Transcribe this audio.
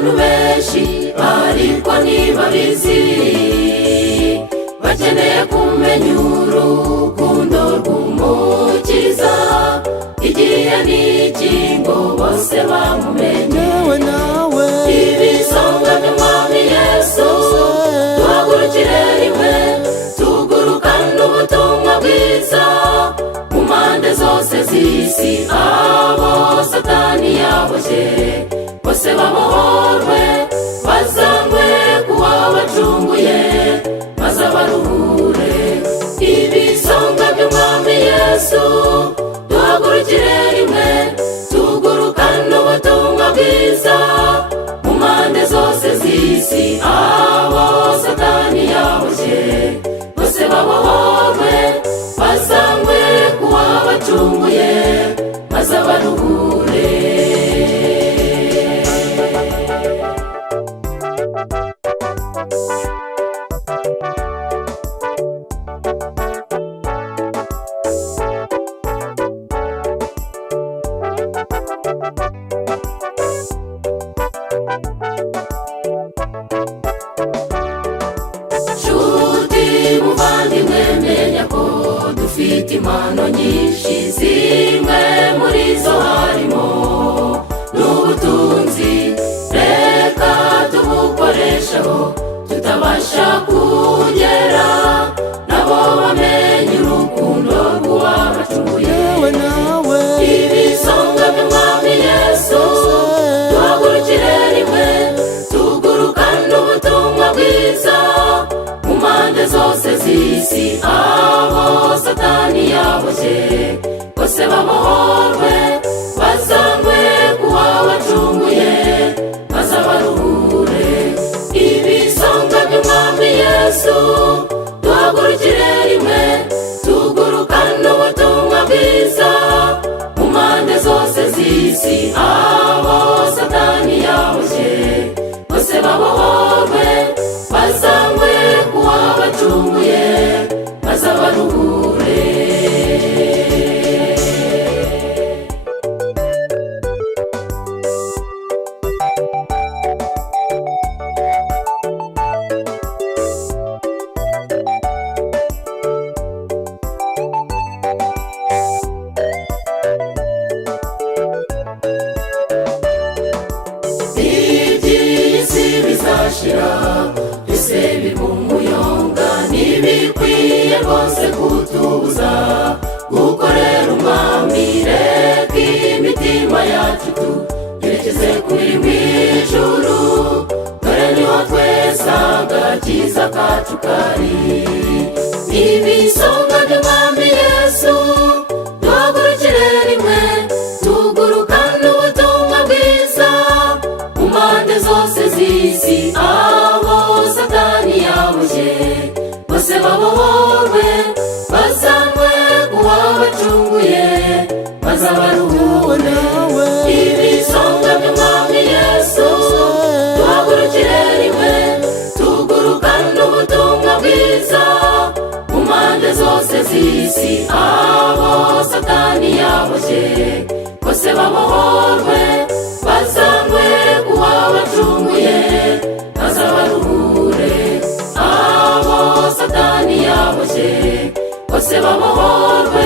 abantu benshi ariko ntibabizi, bakeneye kumenya urukundo rw'Umukiza. Igihe n'iki ngo bose bamumenye. Ibisonga by'Umwami Yesu tuhagurukire rimwe, tugurukane ubutumwa bwiza mu mpande zose z'isi. Abo Satani yaboshye bose babohorwe, bazanywe kuwabacunguye maze abaruhure. Ibisonga by'Umwami Yesu tuhagurukire rimwe, tugurukane ubutumwa bwiza mu mpande zose z'isi. Abo Satani yaboshye bose babohorwe, bazanywe kuwabacunguye maze abaruhure. Muvandimwe, menya ko dufite impano nyinshi, zimwe muri zo harimo n'ubutunzi. Reka tubukoresheho tutabasha kugera, nabo bamenye urukundo rw'uwabacunguye. Ibisonga by'Umwami Yesu tuhagurukire rimwe, tugurukane ubutumwa bwiza mu mpande zose z'isi. Abo Satani yaboshye bose babohorwe, bazanywe kuwabacunguye maze abaruhure. Ibisonga by'Umwami Yesu tuhagurukire rimwe, tugurukane ubutumwa bwiza mu mpande zose z'isi. Abo Satani yaboshye bose babohorwe, bazanywe kuwabacunguye maze abaruhure. Iby'isi bizashira, byose biri umuyonga, ntibikwiye rwose kutubuza gukorera Umwami. Reka imitima yacu tuyerekeze kuri mw'ijuru, dore niho twese agakiza kacu kari. Ibisonga by'Umwami Yesu tuhagurukire rimwe, tugurukane ubutumwa bwiza mu mpande zose z'isi. Abo Satani yaboshye bose babohorwe, bazanywe kuwabacunguye maze abaruhure. Ibisonga by'Umwami Yesu tuhagurukire rimwe, tugurukane ubutumwa bwiza mu mpande zose z'isi. Abo Satani yaboshye bose babohorwe, bazanywe kuwabacunguye maze abaruhure. Abo Satani yaboshye bose babohorwe,